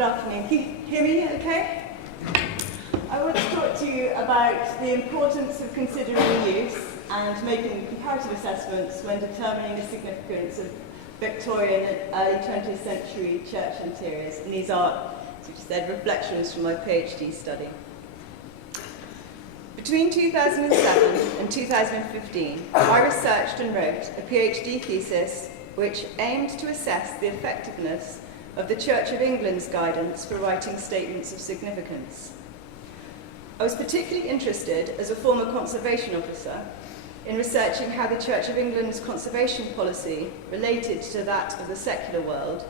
Good afternoon. Can you hear me okay? I want to talk to you about the importance of considering use and making comparative assessments when determining the significance of Victorian and early 20th century church interiors. And these are, as we just said, reflections from my PhD study. Between 2007 and 2015, I researched and wrote a PhD thesis which aimed to assess the effectiveness of the Church of England's guidance for writing statements of significance. I was particularly interested, as a former conservation officer, in researching how the Church of England's conservation policy related to that of the secular world,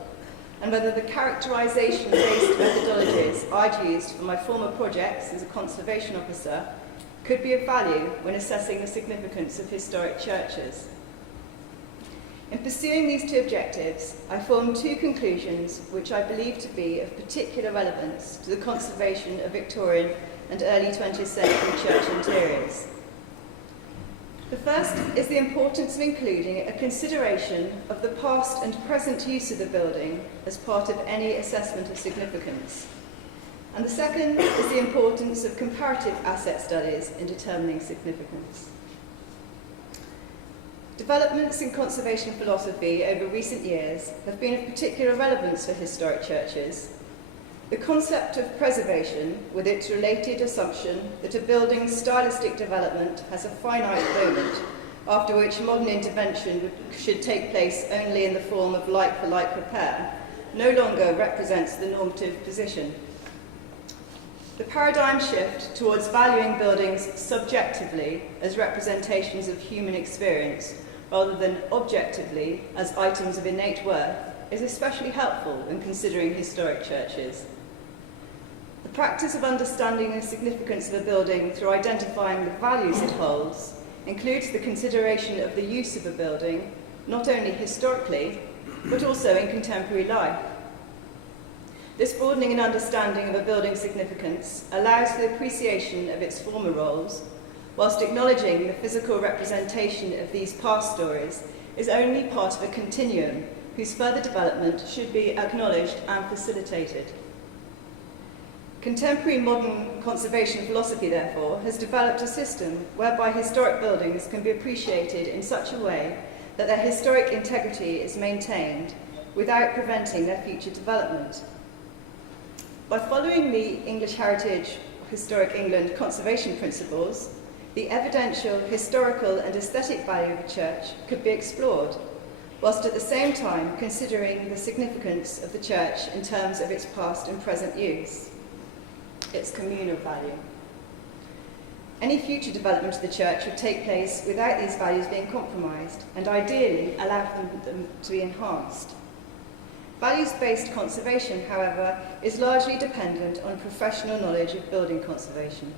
and whether the characterisation-based methodologies I'd used for my former projects as a conservation officer could be of value when assessing the significance of historic churches. In pursuing these two objectives, I formed two conclusions which I believe to be of particular relevance to the conservation of Victorian and early 20th century church interiors. The first is the importance of including a consideration of the past and present use of the building as part of any assessment of significance. And the second is the importance of comparative asset studies in determining significance. Developments in conservation philosophy over recent years have been of particular relevance for historic churches. The concept of preservation, with its related assumption that a building's stylistic development has a finite moment, after which modern intervention should take place only in the form of like-for-like repair, no longer represents the normative position. The paradigm shift towards valuing buildings subjectively as representations of human experience, rather than objectively as items of innate worth, is especially helpful when considering historic churches. The practice of understanding the significance of a building through identifying the values it holds includes the consideration of the use of a building, not only historically, but also in contemporary life. This broadening and understanding of a building's significance allows for the appreciation of its former roles, whilst acknowledging the physical representation of these past stories is only part of a continuum whose further development should be acknowledged and facilitated. Contemporary modern conservation philosophy, therefore, has developed a system whereby historic buildings can be appreciated in such a way that their historic integrity is maintained without preventing their future development. By following the English Heritage Historic England conservation principles, the evidential, historical and aesthetic value of a church could be explored, whilst at the same time considering the significance of the church in terms of its past and present use, its communal value. Any future development of the church would take place without these values being compromised, and ideally allow them to be enhanced. Values-based conservation, however, is largely dependent on professional knowledge of building conservation.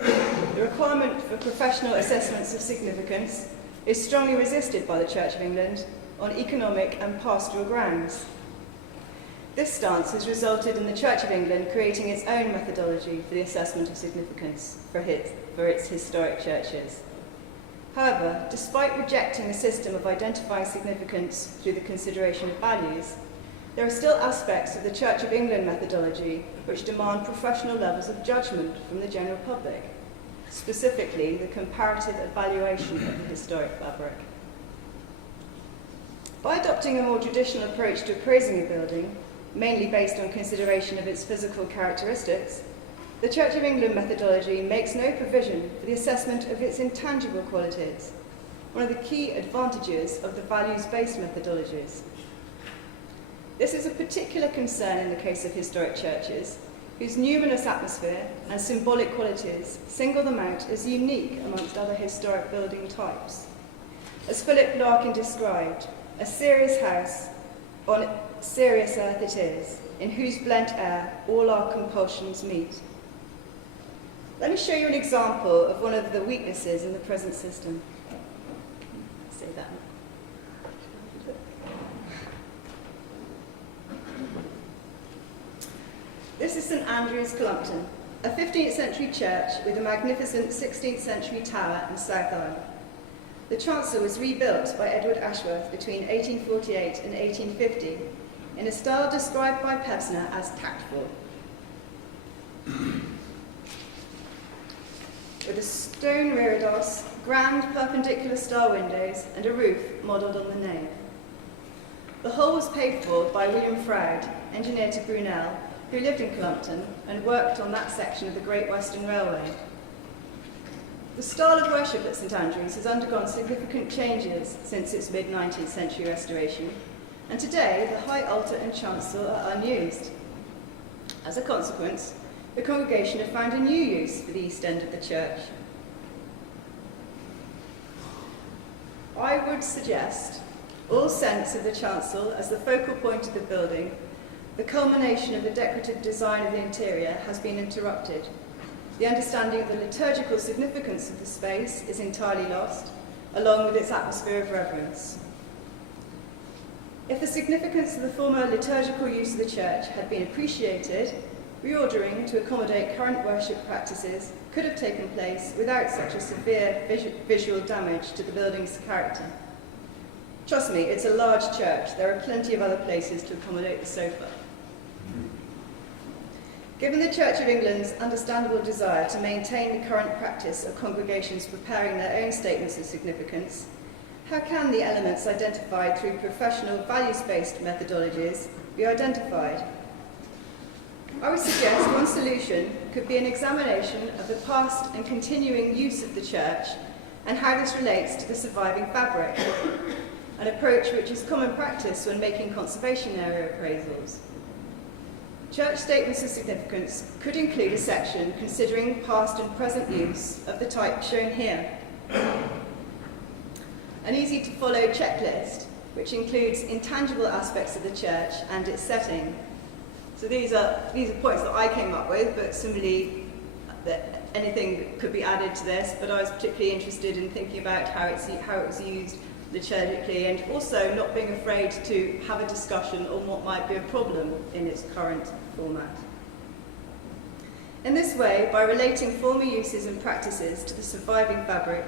The requirement for professional assessments of significance is strongly resisted by the Church of England on economic and pastoral grounds. This stance has resulted in the Church of England creating its own methodology for the assessment of significance for its historic churches. However, despite rejecting a system of identifying significance through the consideration of values, there are still aspects of the Church of England methodology which demand professional levels of judgment from the general public, specifically the comparative evaluation of the historic fabric. By adopting a more traditional approach to appraising a building, mainly based on consideration of its physical characteristics, the Church of England methodology makes no provision for the assessment of its intangible qualities, one of the key advantages of the values-based methodologies. This is a particular concern in the case of historic churches, whose numinous atmosphere and symbolic qualities single them out as unique amongst other historic building types. As Philip Larkin described, a serious house on serious earth it is, in whose blent air all our compulsions meet. Let me show you an example of one of the weaknesses in the present system. Say that. This is St Andrew's, Clumpton, a 15th century church with a magnificent 16th century tower and south aisle. The chancel was rebuilt by Edward Ashworth between 1848 and 1850 in a style described by Pevsner as tactful. With a stone reredos, grand perpendicular star windows, and a roof modelled on the nave. The whole was paid for by William Froud, engineer to Brunel, who lived in Clumpton and worked on that section of the Great Western Railway. The style of worship at St Andrews has undergone significant changes since its mid-19th century restoration, and today the high altar and chancel are unused. As a consequence, the congregation have found a new use for the east end of the church. I would suggest all sense of the chancel as the focal point of the building, the culmination of the decorative design of the interior, has been interrupted. The understanding of the liturgical significance of the space is entirely lost, along with its atmosphere of reverence. If the significance of the former liturgical use of the church had been appreciated, reordering to accommodate current worship practices could have taken place without such a severe visual damage to the building's character. Trust me, it's a large church. There are plenty of other places to accommodate the sofa. Given the Church of England's understandable desire to maintain the current practice of congregations preparing their own statements of significance, how can the elements identified through professional values-based methodologies be identified? I would suggest one solution could be an examination of the past and continuing use of the church and how this relates to the surviving fabric, an approach which is common practice when making conservation area appraisals. Church statements of significance could include a section considering past and present use of the type shown here. An easy-to-follow checklist, which includes intangible aspects of the church and its setting. So these are points that I came up with, but similarly, that anything could be added to this. But I was particularly interested in thinking about how it was used liturgically, and also not being afraid to have a discussion on what might be a problem in its current format. In this way, by relating former uses and practices to the surviving fabric,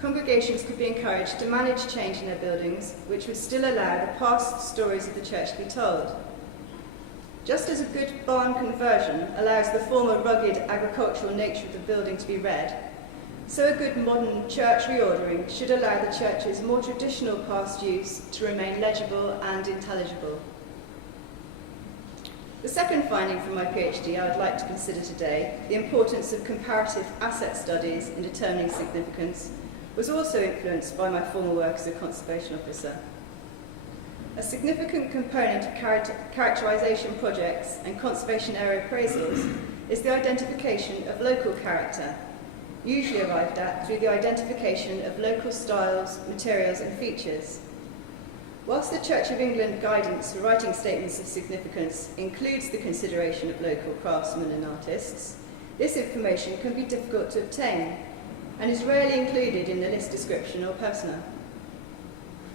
congregations could be encouraged to manage change in their buildings, which would still allow the past stories of the church to be told. Just as a good barn conversion allows the former rugged agricultural nature of the building to be read, so a good modern church reordering should allow the church's more traditional past use to remain legible and intelligible. The second finding from my PhD I would like to consider today, the importance of comparative asset studies in determining significance, was also influenced by my former work as a conservation officer. A significant component of characterisation projects and conservation area appraisals is the identification of local character, usually arrived at through the identification of local styles, materials and features. Whilst the Church of England guidance for writing statements of significance includes the consideration of local craftsmen and artists, this information can be difficult to obtain and is rarely included in the list description or persona.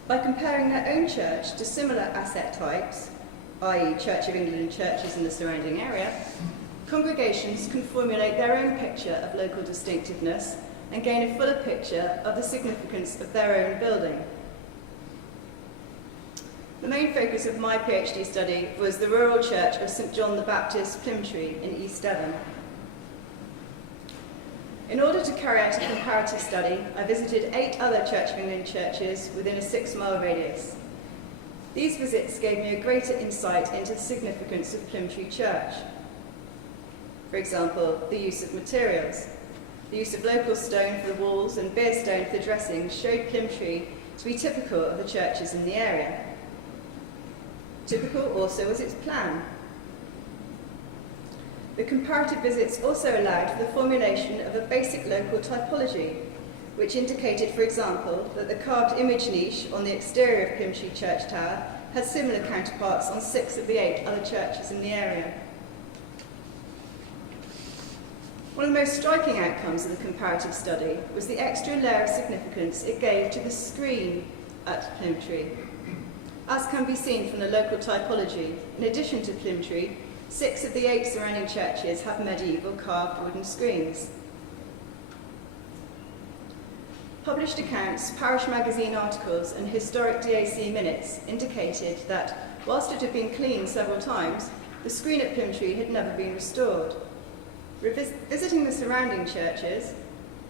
By comparing their own church to similar asset types, i.e. Church of England churches in the surrounding area, congregations can formulate their own picture of local distinctiveness and gain a fuller picture of the significance of their own building. The main focus of my PhD study was the rural church of St John the Baptist, Plymtree in East Devon. In order to carry out a comparative study, I visited 8 other Church of England churches within a 6-mile radius. These visits gave me a greater insight into the significance of Plymtree Church. For example, the use of materials. The use of local stone for the walls and beer stone for the dressings showed Plymtree to be typical of the churches in the area. Typical also was its plan. The comparative visits also allowed for the formulation of a basic local typology, which indicated, for example, that the carved image niche on the exterior of Plymtree Church Tower had similar counterparts on 6 of the 8 other churches in the area. One of the most striking outcomes of the comparative study was the extra layer of significance it gave to the screen at Plymtree. As can be seen from the local typology, in addition to Plymtree, 6 of the 8 surrounding churches have medieval carved wooden screens. Published accounts, Parish magazine articles and historic DAC minutes indicated that whilst it had been cleaned several times, the screen at Plymtree had never been restored. Visiting the surrounding churches,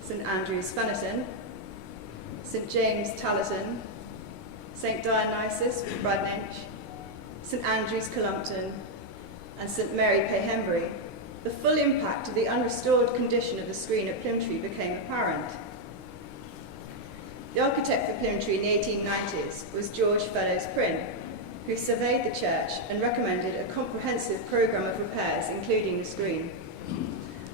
St Andrew's Fennerton, St James Tallerton, St Dionysius Bradninch, St Andrew's Columpton, and St Mary Payhembury, the full impact of the unrestored condition of the screen at Plymtree became apparent. The architect for Plymtree in the 1890s was George Fellows Prynne, who surveyed the church and recommended a comprehensive programme of repairs, including the screen.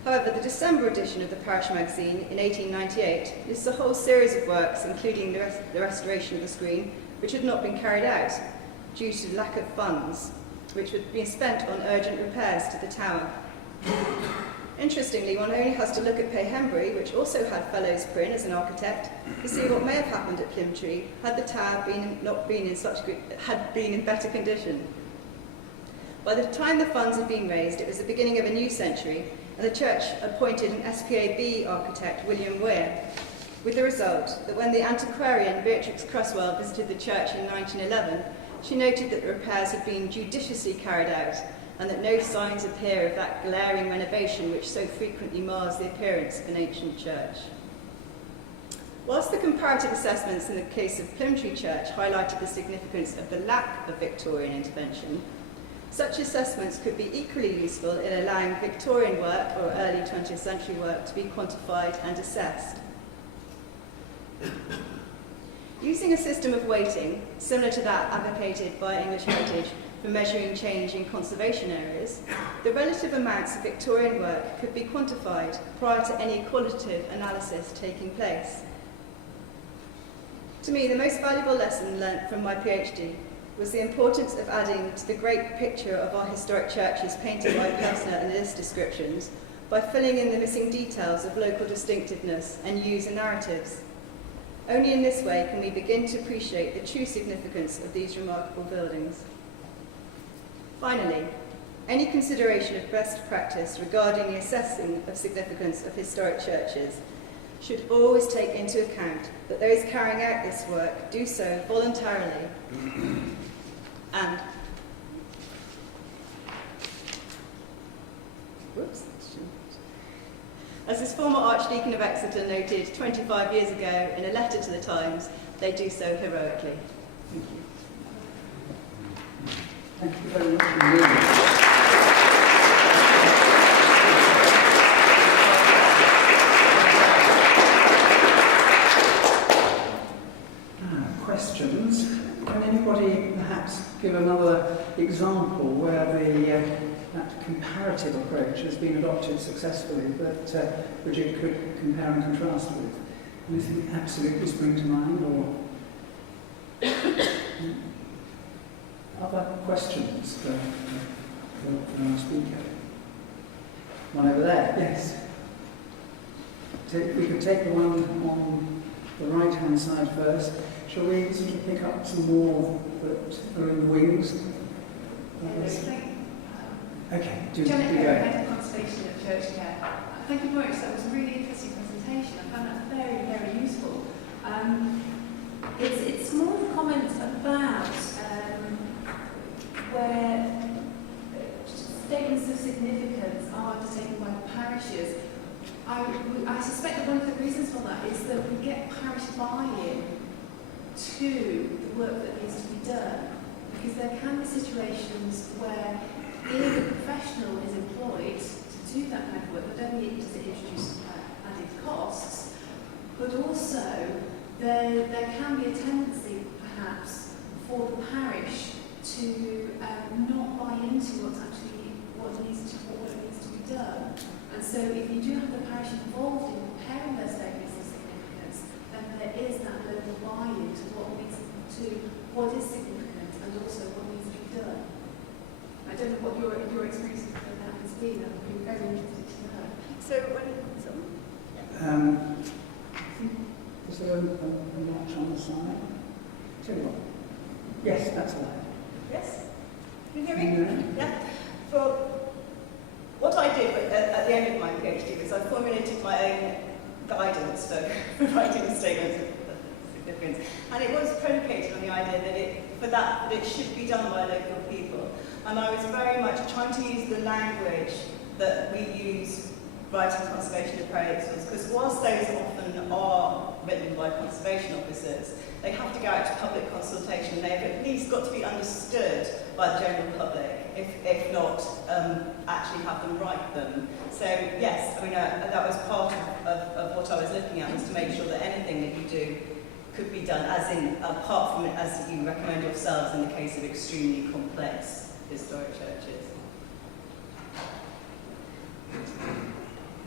However, the December edition of the Parish magazine in 1898 lists a whole series of works, including the restoration of the screen, which had not been carried out due to lack of funds, which had been spent on urgent repairs to the tower. Interestingly, one only has to look at Payhembury, which also had Fellows Prynne as an architect, to see what may have happened at Plymtree had the tower had been in better condition. By the time the funds had been raised, it was the beginning of a new century, and the church appointed an SPAB architect, William Weir, with the result that when the antiquarian Beatrix Cresswell visited the church in 1911, she noted that the repairs had been judiciously carried out and that no signs appear of that glaring renovation which so frequently mars the appearance of an ancient church. Whilst the comparative assessments in the case of Plymtree Church highlighted the significance of the lack of Victorian intervention, such assessments could be equally useful in allowing Victorian work or early 20th century work to be quantified and assessed. Using a system of weighting, similar to that advocated by English Heritage for measuring change in conservation areas, the relative amounts of Victorian work could be quantified prior to any qualitative analysis taking place. To me, the most valuable lesson learnt from my PhD was the importance of adding to the great picture of our historic churches painted by Pelsner and list descriptions by filling in the missing details of local distinctiveness and user narratives. Only in this way can we begin to appreciate the true significance of these remarkable buildings. Finally, any consideration of best practice regarding the assessing of significance of historic churches should always take into account that those carrying out this work do so voluntarily and as this former Archdeacon of Exeter noted 25 years ago in a letter to the Times, they do so heroically. Thank you. Thank you very much indeed. Questions? Can anybody perhaps give another example where that comparative approach has been adopted successfully that Bridget could compare and contrast with? Anything absolutely spring to mind, or other questions for our speaker? One over there, yes. We could take the one on the right-hand side first. Shall we sort of pick up some more that are in the wings? Okay, do go. Head of Conservation at Church Care. Thank you very much. That was a really interesting presentation. I found that very, very useful. It's more of a comment about where statements of significance are undertaken by the parishes. I suspect that one of the reasons for that is that we get parish buy-in to the work that needs to be done, because there can be situations where if a professional is employed to do that kind of work, not only does it introduce added costs, but also there can be a tendency perhaps for the parish to not buy into what needs to be done. And so if you do have the parish involved in preparing their statements of significance, then there is that level of buy-in to what is significant and also what needs to be done. I don't know what your experience of that has been. That would be very interesting to know. So is there a notch on the side? Tell you what. Yes, that's all right. Yes? Can you hear me? Yeah. For what I did at the end of my PhD was I formulated my own guidance for writing a statement of significance, and it was predicated on the idea that for that it should be done by local people. And I was very much trying to use the language that we use writing conservation appraisals, because whilst those often are written by conservation officers, they have to go out to public consultation. They've at least got to be understood by the general public, if not actually have them write them. So yes, I mean, that was part of what I was looking at, was to make sure that anything that you do could be done, as in, apart from, as you recommend yourselves, in the case of extremely complex historic churches.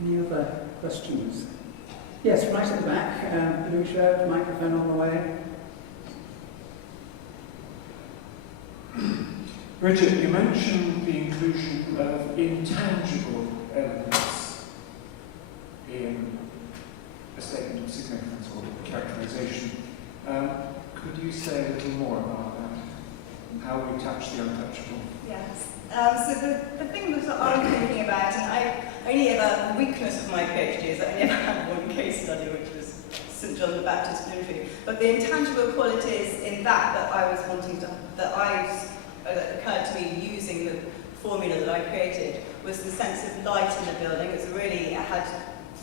Any other questions? Yes, right at the back, blue shirt, microphone on the way. Bridget, you mentioned the inclusion of intangible elements in a statement of significance or characterisation. Could you say a little more about that? How we touch the untouchable? Yes. So the thing that I'm thinking about, and I only ever, the weakness of my PhD is I only ever had one case study, which was St John the Baptist Ministry. But the intangible qualities in that I was wanting to, that occurred to me using the formula that I created, was the sense of light in the building. It had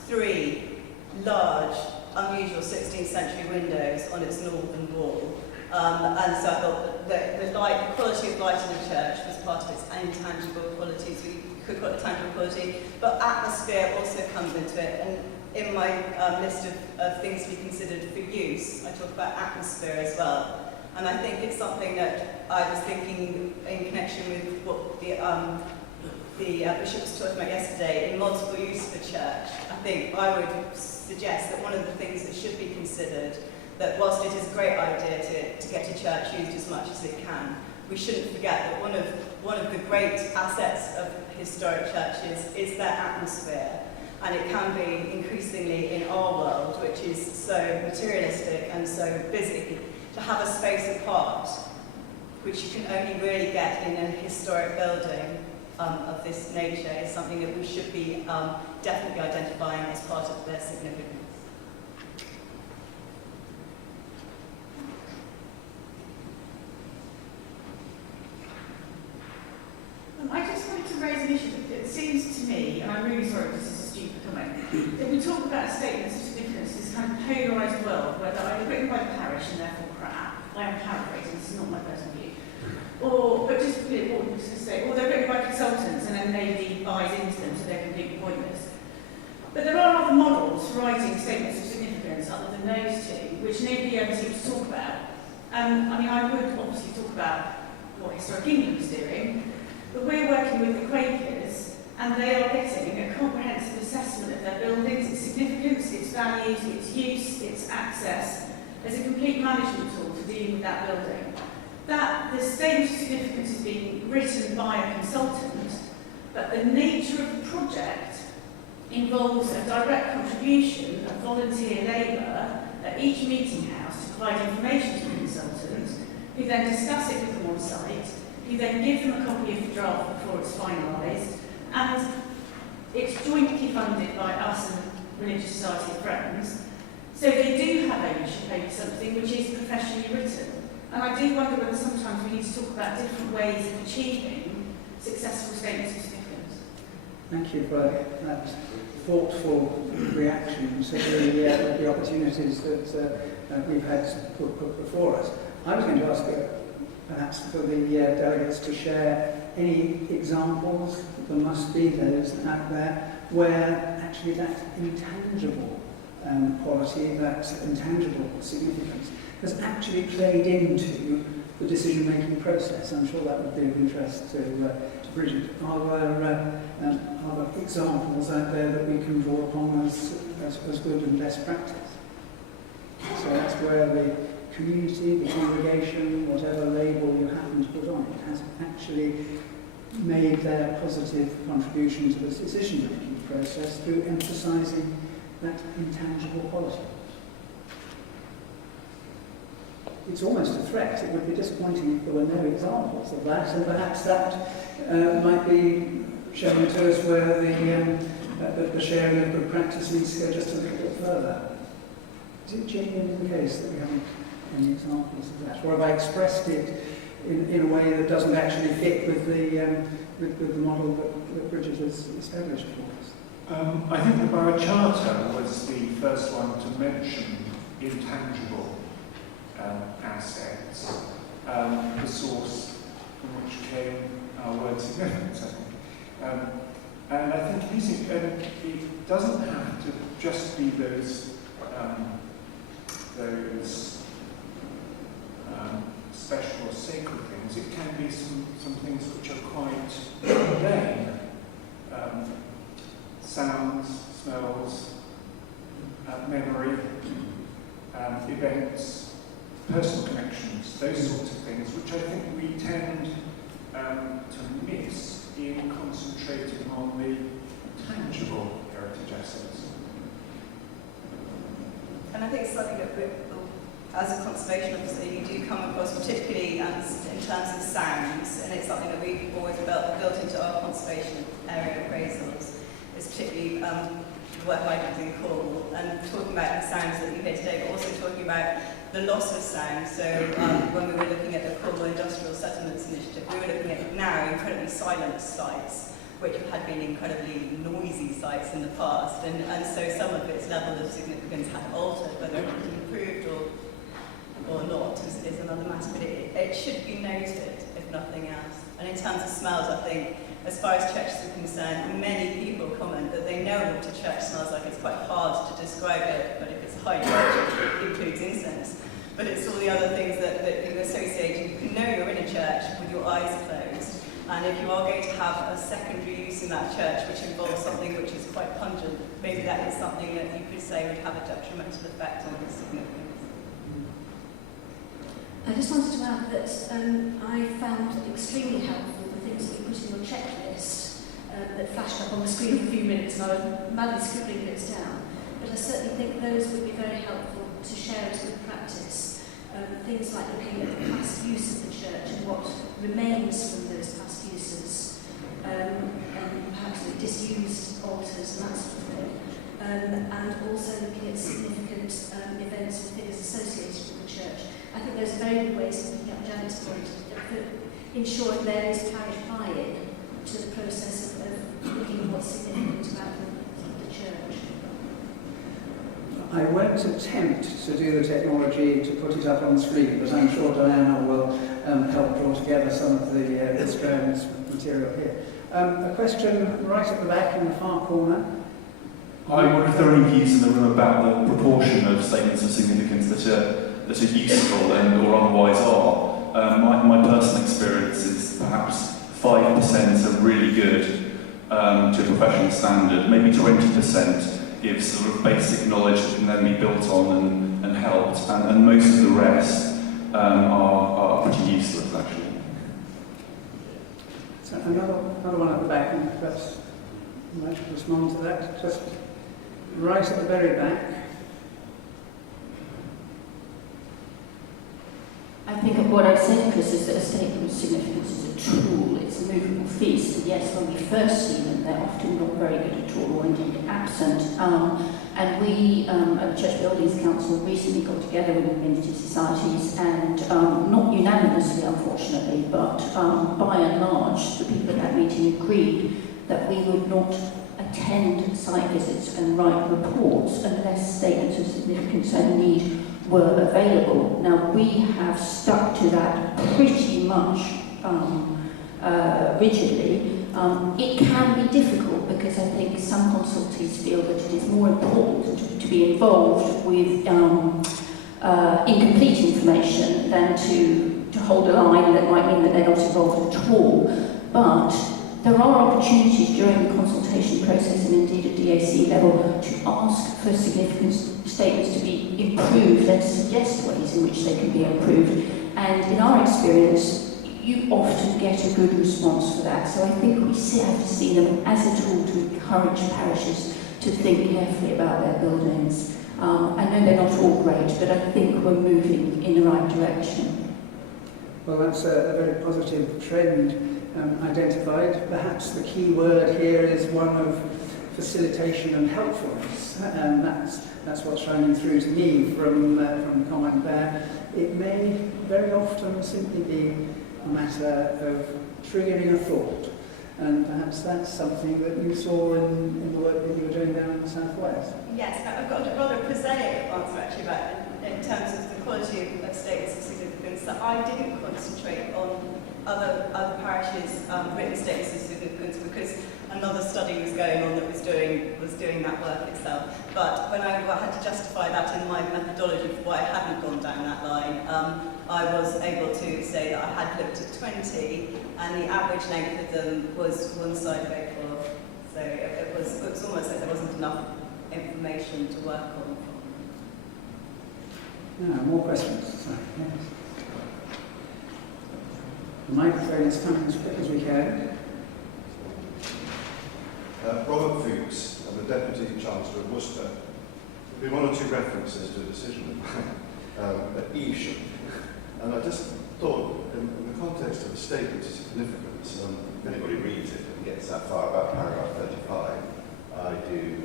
3 large, unusual 16th century windows on its northern wall. And so I thought that the quality of light in the church was part of its intangible qualities. We could call it tangible quality, but atmosphere also comes into it. And in my list of things to be considered for use, I talk about atmosphere as well. And I think it's something that I was thinking in connection with what the bishop was talking about yesterday, in multiple use for church. I think I would suggest that one of the things that should be considered, that whilst it is a great idea to get a church used as much as it can, we shouldn't forget that one of the great assets of historic churches is their atmosphere. And it can be increasingly in our world, which is so materialistic and so busy, to have a space apart, which you can only really get in a historic building of this nature, is something that we should be definitely identifying as part of their significance. I just wanted to raise an issue. It seems to me, and I'm really sorry if this is a stupid comment, that we talk about statements of significance, this kind of polarised world where they're either written by the parish and therefore crap. I am paraphrasing, this is not my personal view. Or, but just really important to say, or they're written by consultants and then nobody buys into them, so they're completely pointless. But there are other models for writing statements of significance other than those 2, which nobody ever seems to talk about. I mean, I would obviously talk about what Historic England is doing, but we're working with the Quakers, and they are getting a comprehensive assessment of their buildings, its significance, its values, its use, its access, as a complete management tool for dealing with that building. That the statement of significance is being written by a consultant, but the nature of the project involves a direct contribution of volunteer labour at each meeting house to provide information to the consultant, who then discuss it with them on site, who then give them a copy of the draft before it's finalised, and it's jointly funded by us and Religious Society of Friends, so they do have ownership over something which is professionally written. And I do wonder whether sometimes we need to talk about different ways of achieving successful statements of significance. Thank you for that thoughtful reaction to the opportunities that we've had put before us. I was going to ask perhaps for the delegates to share any examples, there must be those out there, where actually that intangible quality, that intangible significance, has actually played into the decision-making process. I'm sure that would be of interest to Bridget. Are there examples out there that we can draw upon as good and best practice? So that's where the community, the congregation, whatever label you happen to put on it, has actually made their positive contribution to the decision-making process through emphasising that intangible quality. It's almost a threat. It would be disappointing if there were no examples of that, and perhaps that might be shown to us where the sharing of good practice needs to go just a little bit further. Is it genuinely the case that we haven't Any examples of that? Or have I expressed it in a way that doesn't actually fit with the model that Bridget has established for us? I think the Borough Charter was the first one to mention intangible assets, the source from which came our word significance, I think. And I think it doesn't have to just be those special or sacred things. It can be some things which are quite mundane. Sounds, smells, memory, events, personal connections, those sorts of things, which I think we tend to miss in concentrating on the tangible heritage assets. And I think it's something that as a conservation officer, you do come across, particularly in terms of sounds, and it's something that we've always built into our conservation area appraisals. It's particularly the work I do in Cornwall, and talking about the sounds that you hear today, but also talking about the loss of sound. So when we were looking at the Cornwall Industrial Settlements Initiative, we were looking at now incredibly silent sites, which had been incredibly noisy sites in the past, and so some of its level of significance had altered, whether it was improved or not is another matter, but it should be noted, if nothing else. And in terms of smells, I think, as far as churches are concerned, many people comment that they know what a church smells like. It's quite hard to describe it, but if it's a high church, it includes incense. But it's all the other things that you associate. You can know you're in a church with your eyes closed, and if you are going to have a secondary use in that church which involves something which is quite pungent, maybe that is something that you could say would have a detrimental effect on its significance. I just wanted to add that I found extremely helpful the things that you put in your checklist that flashed up on the screen for a few minutes, and I was madly scribbling those down. But I certainly think those would be very helpful to share as good practice. Things like looking at the past use of the church and what remains from those past uses, and perhaps the disused altars and that sort of thing. And also looking at significant events and figures associated with the church. I think those are very good ways of looking at Janet's point, ensuring there is parish buy-in to the process of looking at what's significant about the church. I won't attempt to do the technology to put it up on the screen, but I'm sure Diana will help draw together some of the strands of material here. A question right at the back in the far corner. I wonder if there are any views in the room about the proportion of statements of significance that are useful and or otherwise are. My personal experience is perhaps 5% are really good to a professional standard. Maybe 20% gives sort of basic knowledge that can then be built on and helped, and most of the rest are pretty useless actually. So another one at the back, and perhaps you might respond to that. Just right at the very back. I think what I said, Chris, is that a statement of significance is a tool, it's a movable feast, and yes, when we first see them, they're often not very good at all, or indeed absent. And we, at the Church Buildings Council, recently got together with amenity societies, and not unanimously, unfortunately, but by and large, the people at that meeting agreed that we would not attend site visits and write reports unless statements of significance and need were available. Now, we have stuck to that pretty much rigidly. It can be difficult because I think some consultees feel that it is more important to be involved with incomplete information than to hold a line that might mean that they're not involved at all. But there are opportunities during the consultation process and indeed at DAC level to ask for significant statements to be improved and suggest ways in which they can be improved. And in our experience, you often get a good response for that. So I think we have to see them as a tool to encourage parishes to think carefully about their buildings. I know they're not all great, but I think we're moving in the right direction. Well, that's a very positive trend identified. Perhaps the key word here is one of facilitation and helpfulness, and that's what's shining through to me from the comment there. It may very often simply be a matter of triggering a thought, and perhaps that's something that you saw in the work that you were doing down in the southwest. Yes, I've got a rather prosaic answer actually about in terms of the quality of statements of significance, that I didn't concentrate on other parishes' written statements of significance because another study was going on that was doing that work itself. But when I had to justify that in my methodology for why I hadn't gone down that line, I was able to say that I had looked at 20, and the average length of them was one side of A4. So it was almost like there wasn't enough information to work on. More questions? Sorry. Yes. The microphone is coming as quick as we can. Robert Fuchs, I'm the Deputy Chancellor of Worcester. There have been one or two references to a decision at Evesham, and I just thought, in the context of the statement of significance, if anybody reads it and gets that far about paragraph 35, I do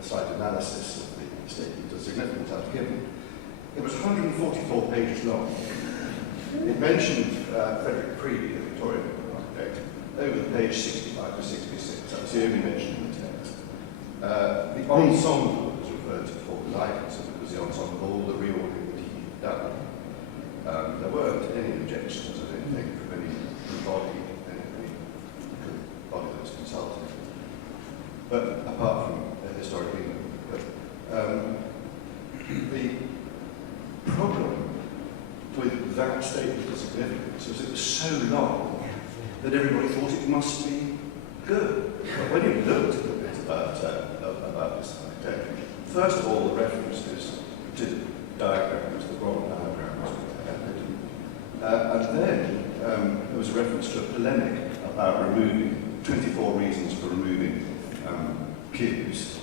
a slight analysis of the statement of significance I've given. It was 144 pages long. It mentioned Frederick Preedy, the Victorian architect, over page 65 to 66. That's the only mention in the text. The ensemble was referred to for likeness, and it was the ensemble of all the reordering that he had done. There weren't any objections, I don't think, from any body that was consulted. But apart from historic England. The problem with that statement of significance was it was so long that everybody thought it must be good. But when you looked at a bit about this architect, first of all, the references to the diagrams, the wrong diagrams, and then there was a reference to a polemic about removing 24 reasons for removing pews,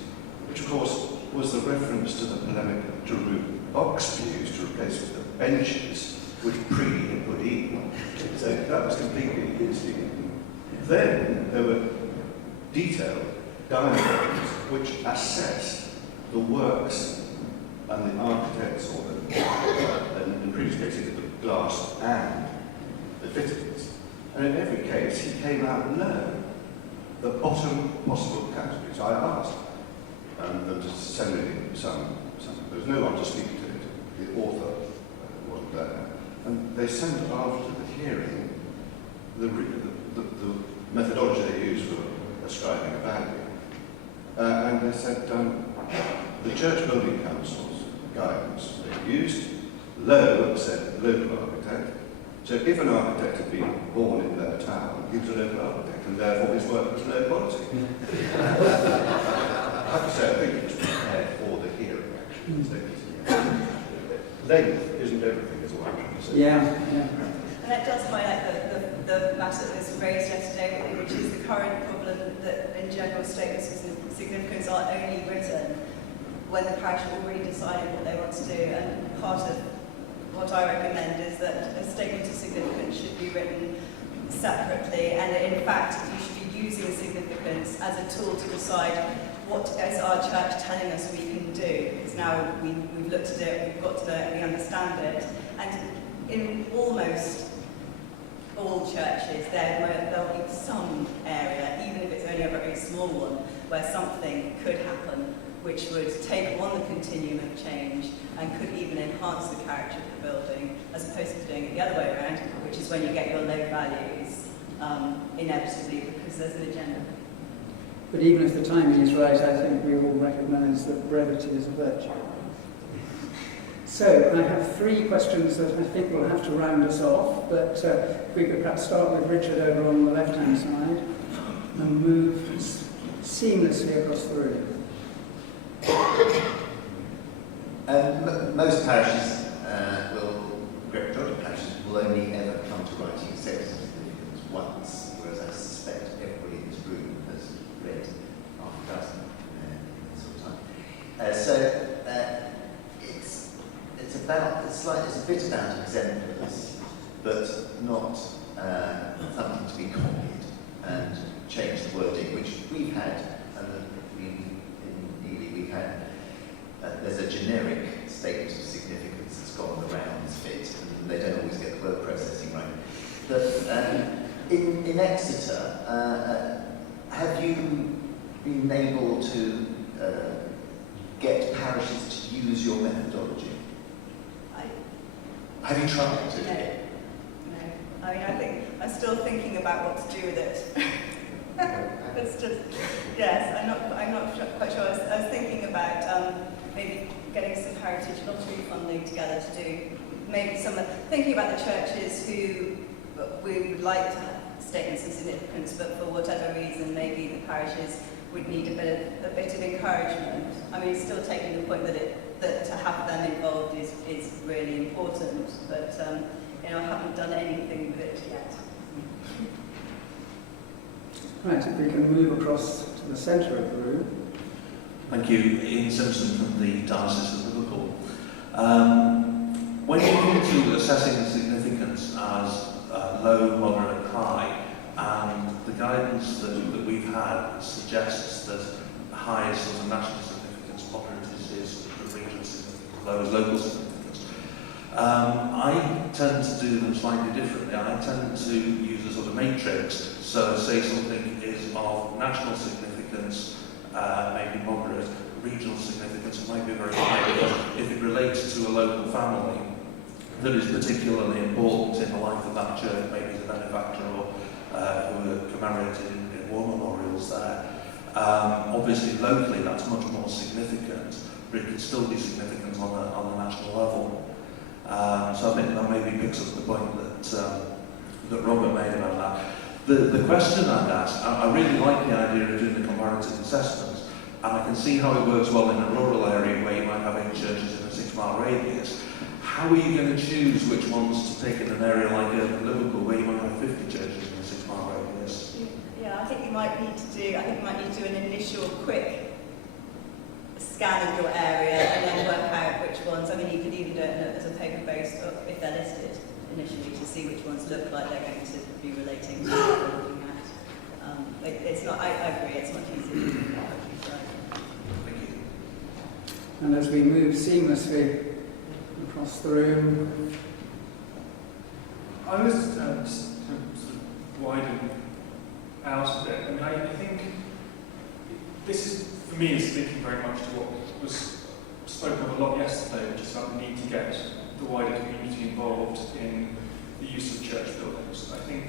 which of course was the reference to the polemic to remove box pews to replace with the benches which Preedy had put in. So that was completely his thing. Then there were detailed diagrams which assessed the works and the architects, or in previous cases, the glass and the fittings. And in every case, he came out low, the bottom possible category. So I asked them to send me some. There was no one to speak to it. The author wasn't there. And they sent after the hearing the methodology they used for ascribing a value. And they said the Church Building Council's guidance they used, low said local architect. So if an architect had been born in their town, he was a local architect, and therefore his work was low quality. I have to say, I think it was prepared for the hearing, actually. Length isn't everything, is what I'm trying to say. Yeah. And that does highlight the matter that was raised yesterday, which is the current problem that in general statements of significance are only written when the parish have already decided what they want to do. And part of what I recommend is that a statement of significance should be written separately, and in fact you should be using significance as a tool to decide what is our church telling us we can do. Because now we've looked at it, we've got to know it, we understand it. And in almost all churches, there'll be some area, even if it's only a very small one, where something could happen which would take on the continuum of change and could even enhance the character of the building, as opposed to doing it the other way around, which is when you get your low values, inevitably, because there's an agenda. But even if the timing is right, I think we all recognise that brevity is a virtue. So I have three questions that I think will have to round us off, but if we could perhaps start with Richard over on the left-hand side and move seamlessly across the room. Most parishes great majority of parishes will only ever come to writing statements of significance once, whereas I suspect everybody in this room has read half a dozen in this sort of time. It's a bit about exemplars, but not something to be copied and change the wording, which we've had, and we've been able to get parishes to use your methodology? Have you tried to? No. I mean, I think I'm still thinking about what to do with it. It's just, yes, I'm not quite sure. I was thinking about maybe getting some heritage lottery funding together to do maybe thinking about the churches who we would like to have statements of significance, but for whatever reason, maybe the parishes would need a bit of encouragement. I mean, still taking the point that to have them involved is really important, but I haven't done anything with it yet. Right, if we can move across to the centre of the room. Thank you. Ian Simpson from the Diocese of Liverpool. When you come to assessing the significance as low, moderate, high, and the guidance that we've had suggests that high is sort of national significance, moderate is the regional significance, low is local significance. I tend to do them slightly differently. I tend to use a sort of matrix. So say something is of national significance, maybe moderate, regional significance might be very high, because if it relates to a local family that is particularly important in the life of that church, maybe the benefactor or who are commemorated in war memorials there. Obviously locally that's much more significant, but it can still be significant on a national level. So I think that maybe picks up the point that Robert made about that. The question I'd ask, I really like the idea of doing the comparative assessments, and I can see how it works well in a rural area where you might have 8 churches in a 6-mile radius. How are you going to choose which ones to take in an area like Liverpool where you might have 50 churches in a 6-mile radius? Yeah, I think you might need to do an initial quick scan of your area and then work out which ones. I mean, you could even do it as a paper-based if they're listed initially to see which ones look like they're going to be relating to what we're looking at. It's not. I agree. It's much easier to do that. Thank you. And as we move seamlessly across the room. I was sort of widen out a bit. I mean, I think this is, for me, is speaking very much to what was spoken of a lot yesterday, which is about the need to get the wider community involved in the use of church buildings. I think,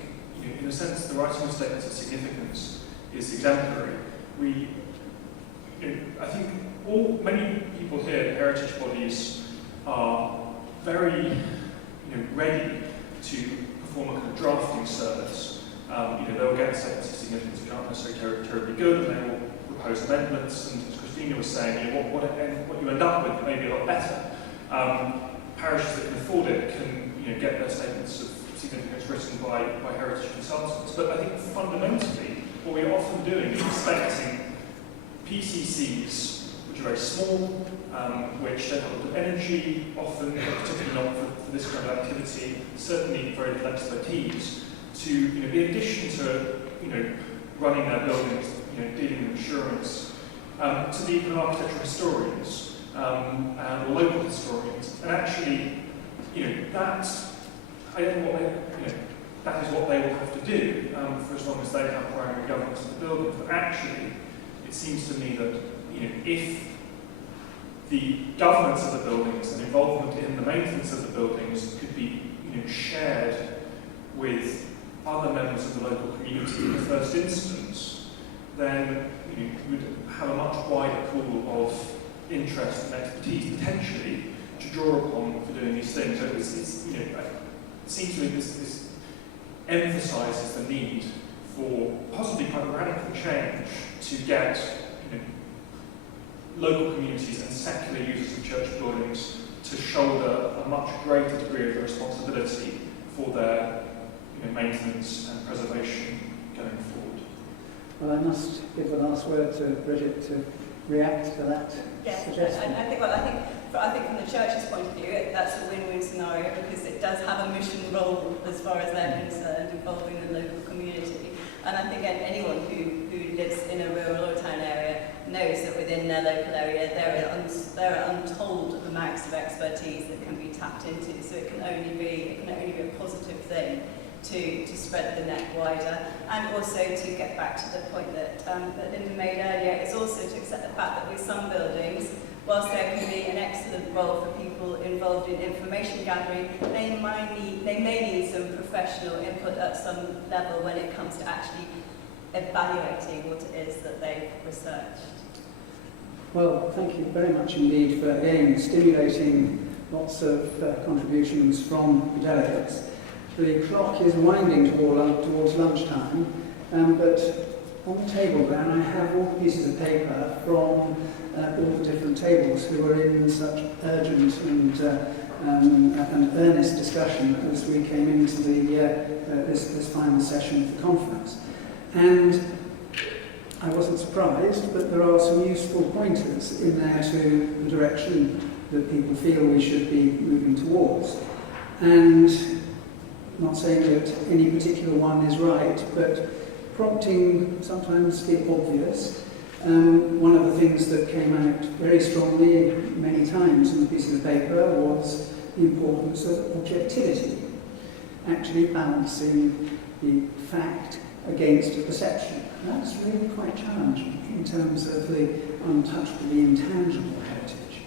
in a sense, the writing of statements of significance is exemplary. I think many people here, heritage bodies, are very, ready to perform a kind of drafting service. They'll get statements of significance which aren't necessarily terribly good, and they will propose amendments. And as Christina was saying, what you end up with may be a lot better. Parishes that can afford it can, get their statements of significance written by heritage consultants. But I think fundamentally, what we're often doing is respecting PCCs, which are very small, which don't have a lot of energy, often, particularly not for this kind of activity, certainly very little expertise, to, in addition to, running their buildings, dealing with insurance, to be kind of architectural historians, or local historians. And actually, that is what they will have to do for as long as they have primary governance of the buildings. But actually, it seems to me that, if the governance of the buildings and involvement in the maintenance of the buildings could be, shared with other members of the local community in the first instance, then you would have a much wider pool of interest and expertise potentially to draw upon for doing these things. So it seems to me this emphasises the need for possibly quite radical change to get local communities and secular users of church buildings to shoulder a much greater degree of responsibility for their maintenance and preservation going forward. Well, I must give the last word to Bridget to react to that suggestion. I think from the church's point of view, that's a win-win scenario because it does have a mission role as far as they're concerned, involving the local community. And I think anyone who lives in a rural or town area knows that within their local area there are untold amounts of expertise that can be tapped into. So it can only be a positive thing to spread the net wider, and also to get back to the point that Linda made earlier. the fact that with some buildings, whilst there can be an excellent role for people involved in information gathering, they may need some professional input at some level when it comes to actually evaluating what it is that they've researched. Well, thank you very much indeed for, again, stimulating lots of contributions from the delegates. The clock is winding towards lunchtime, but on the table there I have all pieces of paper from all the different tables who were in such urgent and earnest discussion as we came into this final session of the conference. And I wasn't surprised, but there are some useful pointers in there to the direction that people feel we should be moving towards. And I'm not saying that any particular one is right, but prompting sometimes the obvious. One of the things that came out very strongly many times in the pieces of paper was the importance of objectivity, actually balancing the fact against a perception. And that's really quite challenging in terms of the untouchable, the intangible heritage.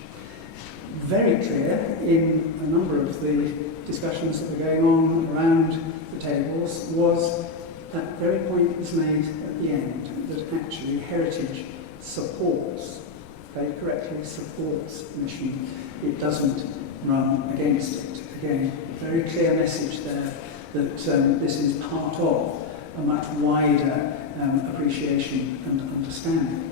Very clear in a number of the discussions that were going on around the tables was that very point was made at the end, that actually heritage supports, very correctly supports mission. It doesn't run against it. Again, a very clear message there that this is part of a much wider appreciation and understanding.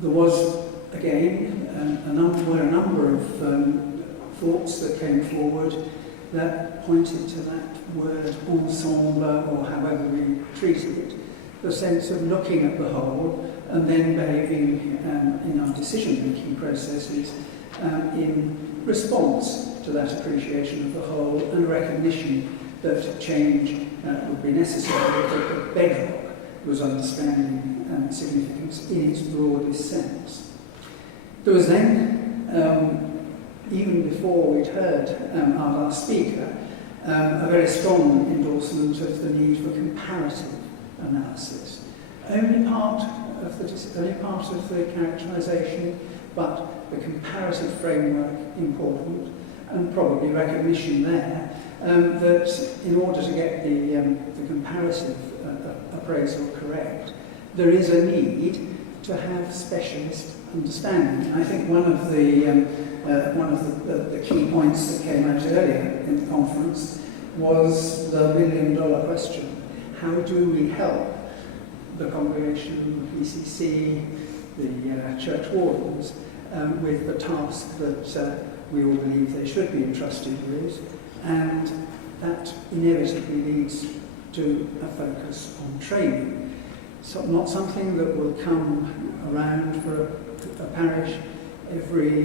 There was, again, a number of thoughts that came forward that pointed to that word ensemble, or however we treated it, the sense of looking at the whole and then behaving in our decision-making processes in response to that appreciation of the whole and recognition that change would be necessary, that the bedrock was understanding significance in its broadest sense. There was then, even before we'd heard our last speaker, a very strong endorsement of the need for comparative analysis. Only part of the characterisation, but the comparative framework important, and probably recognition there that in order to get the comparative appraisal correct, there is a need to have specialist understanding. And I think one of the key points that came out earlier in the conference was the million-dollar question. How do we help the congregation, the PCC, the church wardens with the task that we all believe they should be entrusted with? And that inevitably leads to a focus on training. So not something that will come around for a parish every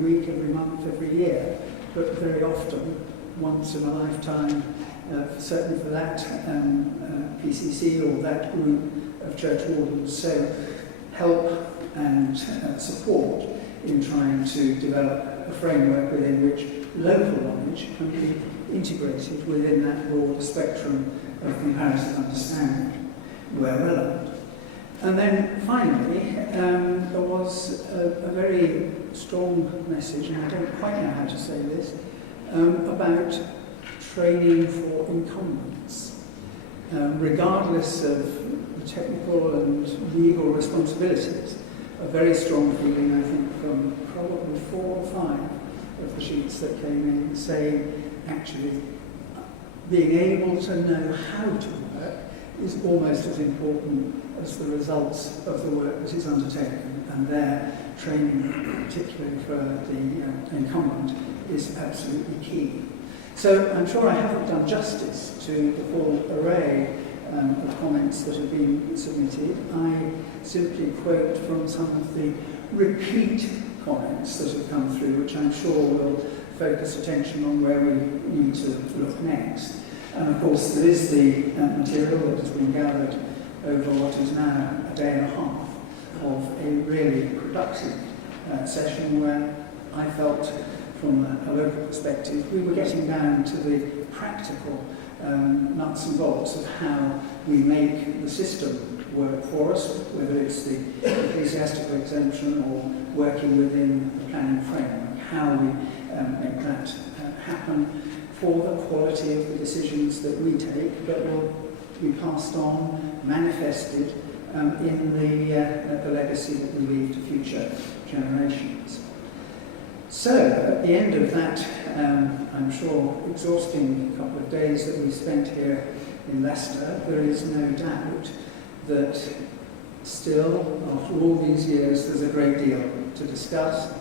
week, every month, every year, but very often, once in a lifetime, certainly for that PCC or that group of church wardens. So help and support in trying to develop a framework within which local knowledge can be integrated within that broad spectrum of comparative understanding where relevant. And then finally, there was a very strong message, and I don't quite know how to say this, about training for incumbents. Regardless of the technical and legal responsibilities, a very strong feeling, I think, from probably 4 or 5 of the sheets that came in, saying actually being able to know how to work is almost as important as the results of the work that is undertaken, and their training, particularly for the incumbent, is absolutely key. So I'm sure I haven't done justice to the full array of comments that have been submitted. I simply quote from some of the repeat comments that have come through, which I'm sure will focus attention on where we need to look next. And of course there is the material that has been gathered over what is now a day and a half of a really productive session where I felt from a local perspective we were getting down to the practical nuts and bolts of how we make the system work for us, whether it's the ecclesiastical exemption or working within the planning framework, how we make that happen for the quality of the decisions that we take that will be passed on, manifested in the legacy that we leave to future generations. So, at the end of that, I'm sure, exhausting couple of days that we spent here in Leicester, there is no doubt that still, after all these years, there's a great deal to discuss.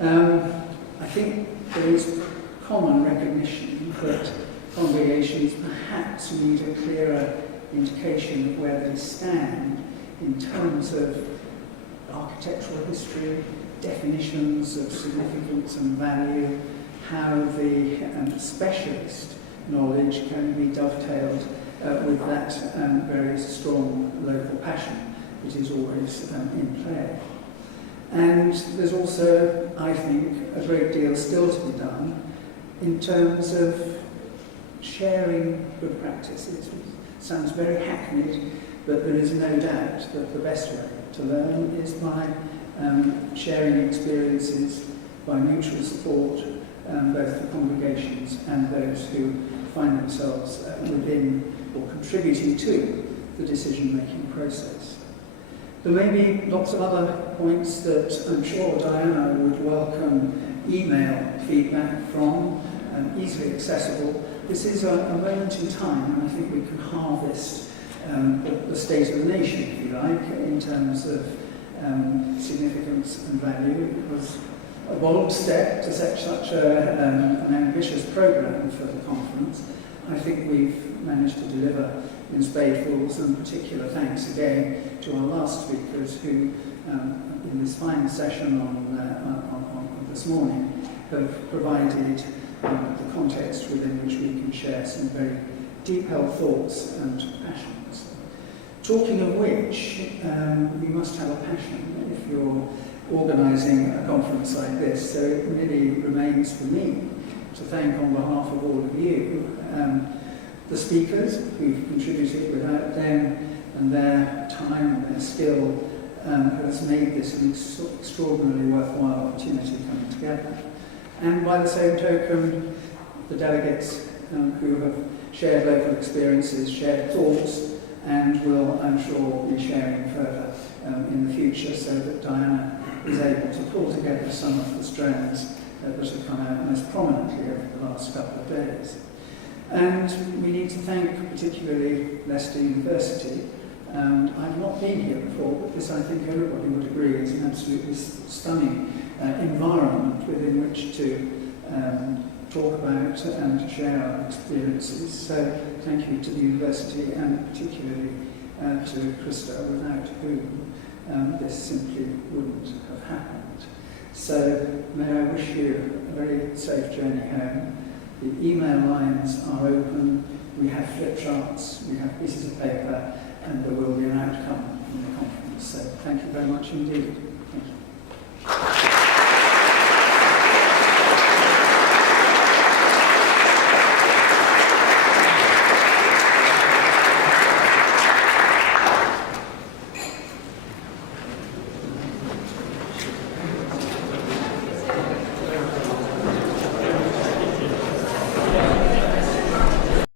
I think there is common recognition that congregations perhaps need a clearer indication of where they stand in terms of architectural history, definitions of significance and value, how the specialist knowledge can be dovetailed with that very strong local passion that is always in play. And there's also, I think, a great deal still to be done in terms of sharing good practices. It sounds very hackneyed, but there is no doubt that the best way to learn is by sharing experiences, by mutual support, both the congregations and those who find themselves within or contributing to the decision-making process. There may be lots of other points that I'm sure Diana would welcome email feedback from, easily accessible. This is a moment in time, and I think we can harvest the state of the nation, if you like, in terms of significance and value. It was a bold step to set such an ambitious programme for the conference. I think we've managed to deliver in spadefuls, and particular thanks again to our last speakers who, in this final session on this morning, have provided the context within which we can share some very deep-held thoughts and passions. Talking of which, you must have a passion if you're organising a conference like this, so it really remains for me to thank on behalf of all of you the speakers who've contributed. Without them and their time and their skill has made this an extraordinarily worthwhile opportunity coming together. And by the same token, the delegates who have shared local experiences, shared thoughts, and will, I'm sure, be sharing further in the future, so that Diana is able to pull together some of the strands that have come out most prominently over the last couple of days. And we need to thank particularly Leicester University. I've not been here before, but this, I think everybody would agree, is an absolutely stunning environment within which to talk about and to share our experiences. So thank you to the university, and particularly to Krista, without whom this simply wouldn't have happened. So may I wish you a very safe journey home. The email lines are open, we have flip charts, we have pieces of paper, and there will be an outcome from the conference. So thank you very much indeed. Thank you.